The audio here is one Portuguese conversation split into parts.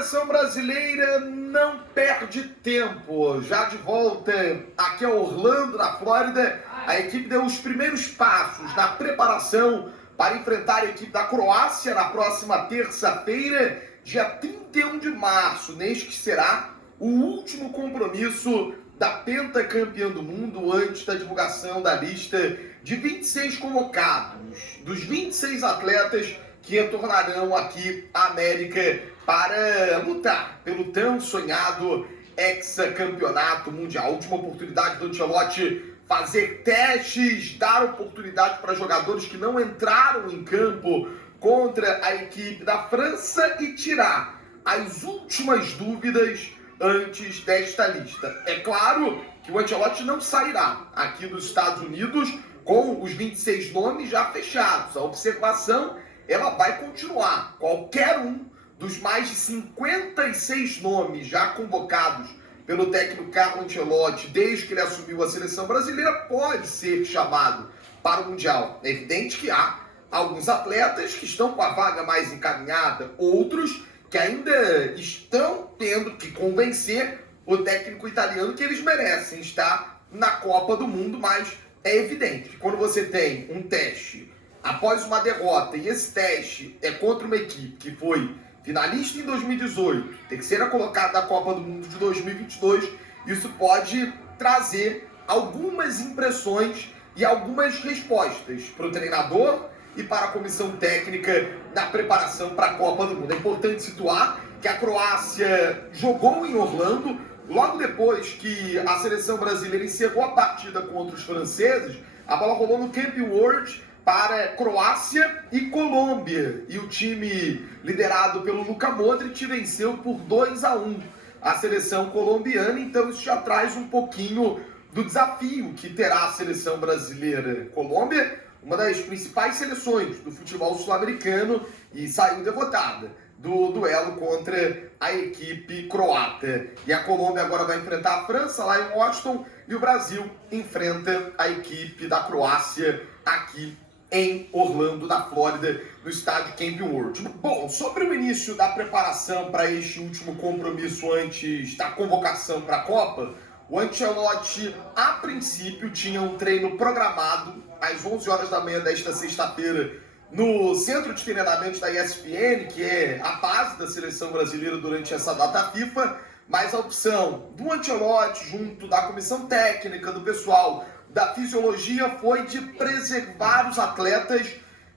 seleção brasileira não perde tempo. Já de volta aqui a Orlando, na Flórida, a equipe deu os primeiros passos na preparação para enfrentar a equipe da Croácia na próxima terça-feira, dia 31 de março, neste que será o último compromisso da pentacampeã do mundo antes da divulgação da lista de 26 convocados, dos 26 atletas que retornarão aqui à América para lutar pelo tão sonhado hexacampeonato mundial. Última oportunidade do Ancelotti fazer testes, dar oportunidade para jogadores que não entraram em campo contra a equipe da França e tirar as últimas dúvidas antes desta lista. É claro que o Ancelotti não sairá aqui dos Estados Unidos com os 26 nomes já fechados. A observação ela vai continuar. Qualquer um dos mais de 56 nomes já convocados pelo técnico Carlo Ancelotti desde que ele assumiu a seleção brasileira pode ser chamado para o Mundial. É evidente que há alguns atletas que estão com a vaga mais encaminhada, outros que ainda estão tendo que convencer o técnico italiano que eles merecem estar na Copa do Mundo, mas é evidente que quando você tem um teste após uma derrota, e esse teste é contra uma equipe que foi finalista em 2018, terceira colocada da Copa do Mundo de 2022, isso pode trazer algumas impressões e algumas respostas para o treinador e para a comissão técnica na preparação para a Copa do Mundo. É importante situar que a Croácia jogou em Orlando logo depois que a seleção brasileira encerrou a partida contra os franceses. A bola rolou no Camping World para Croácia e Colômbia. E o time liderado pelo Luka Modric venceu por 2-1 a seleção colombiana. Então isso já traz um pouquinho do desafio que terá a seleção brasileira. Colômbia, uma das principais seleções do futebol sul-americano, e saiu derrotada do duelo contra a equipe croata. E a Colômbia agora vai enfrentar a França lá em Washington e o Brasil enfrenta a equipe da Croácia aqui em Orlando, na Flórida, no estádio Camping World. Bom, sobre o início da preparação para este último compromisso antes da convocação para a Copa, o Ancelotti, a princípio, tinha um treino programado às 11 horas da manhã desta sexta-feira no Centro de Treinamentos da ESPN, que é a base da seleção brasileira durante essa data FIFA, mas a opção do Ancelotti, junto da comissão técnica, do pessoal da fisiologia, foi de preservar os atletas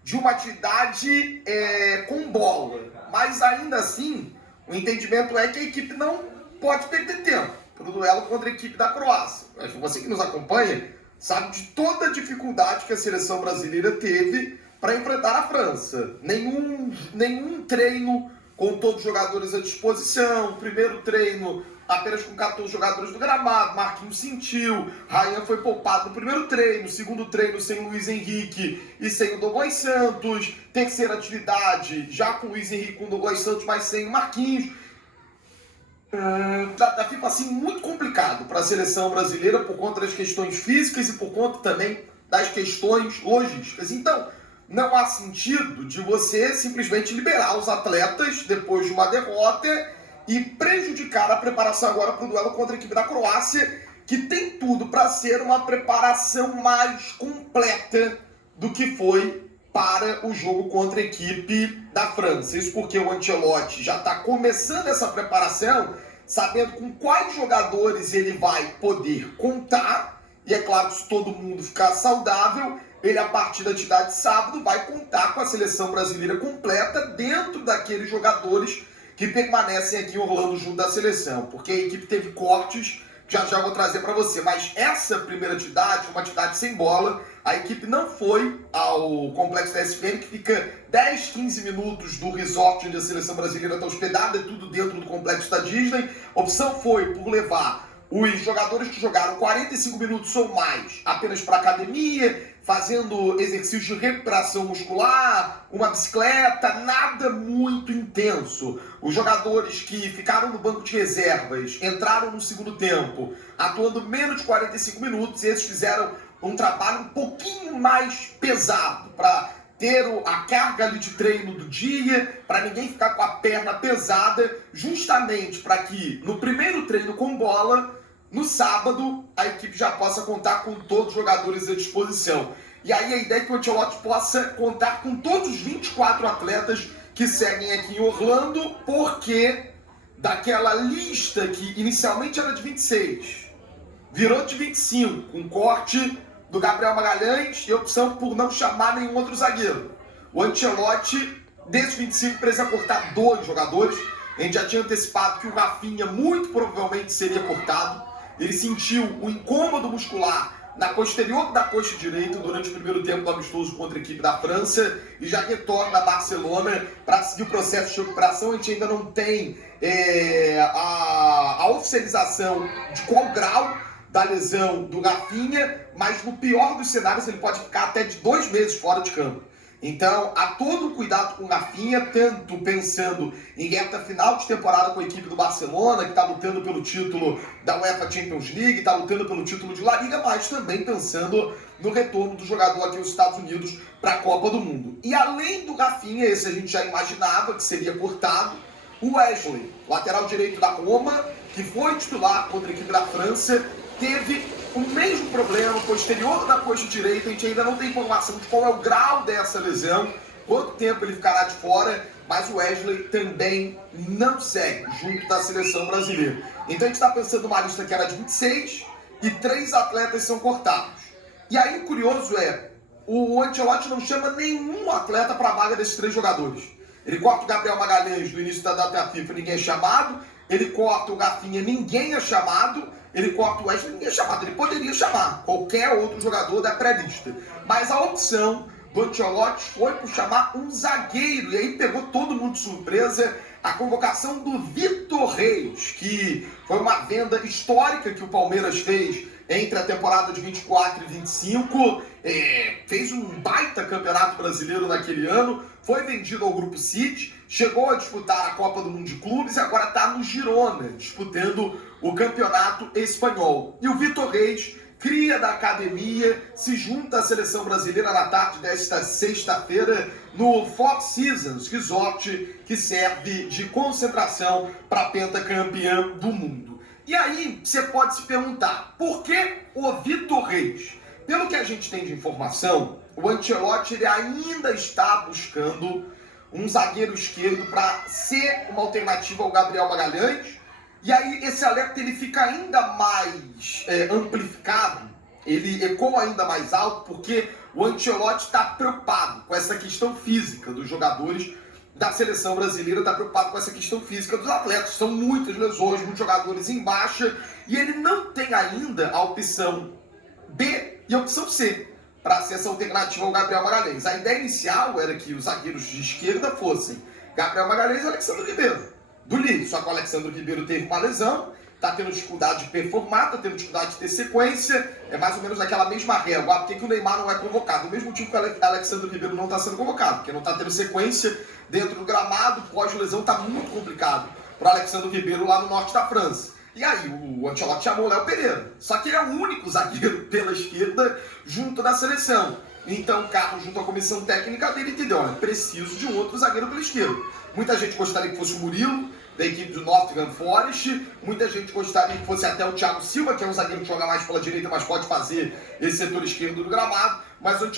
de uma atividade com bola. Mas ainda assim, o entendimento é que a equipe não pode perder tempo para o duelo contra a equipe da Croácia. Mas você que nos acompanha sabe de toda a dificuldade que a seleção brasileira teve para enfrentar a França. Nenhum treino com todos os jogadores à disposição. Primeiro treino apenas com 14 jogadores do gramado. Marquinhos sentiu. Ryan foi poupado no primeiro treino. Segundo treino sem o Luiz Henrique e sem o Douglas Santos. Terceira atividade já com o Luiz Henrique, com o Douglas Santos, mas sem o Marquinhos. Da FIFA, assim, muito complicado para a seleção brasileira por conta das questões físicas e por conta também das questões logísticas. Então, não há sentido de você simplesmente liberar os atletas depois de uma derrota e prejudicar a preparação agora para o duelo contra a equipe da Croácia, que tem tudo para ser uma preparação mais completa do que foi para o jogo contra a equipe da França. Isso porque o Ancelotti já está começando essa preparação sabendo com quais jogadores ele vai poder contar. E é claro que se todo mundo ficar saudável, ele a partir da atividade de sábado vai contar com a seleção brasileira completa dentro daqueles jogadores que permanecem aqui em Orlando junto da seleção. Porque a equipe teve cortes, já vou trazer para você. Mas essa primeira atividade, uma atividade sem bola, a equipe não foi ao complexo da ESPN, que fica 10, 15 minutos do resort onde a seleção brasileira está hospedada, é tudo dentro do complexo da Disney. A opção foi por levar os jogadores que jogaram 45 minutos ou mais apenas para academia, fazendo exercícios de recuperação muscular, uma bicicleta, nada muito intenso. Os jogadores que ficaram no banco de reservas entraram no segundo tempo, atuando menos de 45 minutos, e esses fizeram um trabalho um pouquinho mais pesado para ter a carga ali de treino do dia, para ninguém ficar com a perna pesada, justamente para que no primeiro treino com bola, no sábado, a equipe já possa contar com todos os jogadores à disposição. E aí a ideia é que o Ancelotti possa contar com todos os 24 atletas que seguem aqui em Orlando, porque daquela lista que inicialmente era de 26, virou de 25, com corte do Gabriel Magalhães e opção por não chamar nenhum outro zagueiro. O Ancelotti, desses 25, precisa cortar 2 jogadores. A gente já tinha antecipado que o Rafinha muito provavelmente seria cortado. Ele sentiu um incômodo muscular na posterior da coxa direita durante o primeiro tempo do amistoso contra a equipe da França e já retorna a Barcelona para seguir o processo de recuperação. A gente ainda não tem a oficialização de qual grau da lesão do Rafinha, mas no pior dos cenários ele pode ficar até de 2 meses fora de campo. Então, há todo um cuidado com o Rafinha, tanto pensando em reta final de temporada com a equipe do Barcelona, que está lutando pelo título da UEFA Champions League, está lutando pelo título de La Liga, mas também pensando no retorno do jogador aqui aos Estados Unidos para a Copa do Mundo. E além do Rafinha, esse a gente já imaginava que seria cortado, o Wesley, lateral direito da Roma, que foi titular contra a equipe da França, teve o mesmo problema posterior da coxa direita. A gente ainda não tem informação de qual é o grau dessa lesão, quanto tempo ele ficará de fora, mas o Wesley também não segue junto da seleção brasileira. Então a gente está pensando numa lista que era de 26 e 3 atletas são cortados. E aí o curioso é, o Ancelotti não chama nenhum atleta para a vaga desses 3 jogadores. Ele corta o Gabriel Magalhães no início da data FIFA, ninguém é chamado. Ele corta o Rafinha, ninguém é chamado. Ele corta o Wesley, ninguém é chamado. Ele poderia chamar qualquer outro jogador da pré-lista. Mas a opção do Ancelotti foi por chamar um zagueiro. E aí pegou todo mundo de surpresa a convocação do Vitor Reis, que foi uma venda histórica que o Palmeiras fez entre a temporada de 24 e 25. Fez um baita campeonato brasileiro naquele ano. Foi vendido ao Grupo City, chegou a disputar a Copa do Mundo de Clubes e agora está no Girona, disputando o campeonato espanhol. E o Vitor Reis, cria da academia, se junta à seleção brasileira na tarde desta sexta-feira no Four Seasons Resort, que serve de concentração para a pentacampeã do mundo. E aí você pode se perguntar, por que o Vitor Reis? Pelo que a gente tem de informação, o Ancelotti ele ainda está buscando um zagueiro esquerdo para ser uma alternativa ao Gabriel Magalhães. E aí esse alerta ele fica ainda mais amplificado, ele ecoa ainda mais alto, porque o Ancelotti está preocupado com essa questão física dos jogadores da seleção brasileira, está preocupado com essa questão física dos atletas. São muitas lesões, muitos jogadores em baixa, e ele não tem ainda a opção B e a opção C para ser essa alternativa ao Gabriel Magalhães. A ideia inicial era que os zagueiros de esquerda fossem Gabriel Magalhães e Alexandre Ribeiro, do Lille. Só que o Alexandre Ribeiro teve uma lesão, está tendo dificuldade de performar, está tendo dificuldade de ter sequência, é mais ou menos aquela mesma régua. Por que o Neymar não é convocado? O mesmo motivo que o Alexandre Ribeiro não está sendo convocado, porque não está tendo sequência dentro do gramado, pós-lesão está muito complicado para o Alexandre Ribeiro lá no norte da França. E aí o Ancelotti chamou o Léo Pereira, só que ele é o único zagueiro pela esquerda junto da seleção. Então o Carlos, junto à comissão técnica dele, entendeu? Olha, preciso de um outro zagueiro pela esquerda. Muita gente gostaria que fosse o Murilo, da equipe do Nottingham Forest. Muita gente gostaria que fosse até o Thiago Silva, que é um zagueiro que joga mais pela direita, mas pode fazer esse setor esquerdo do gramado. Mas o Ancelotti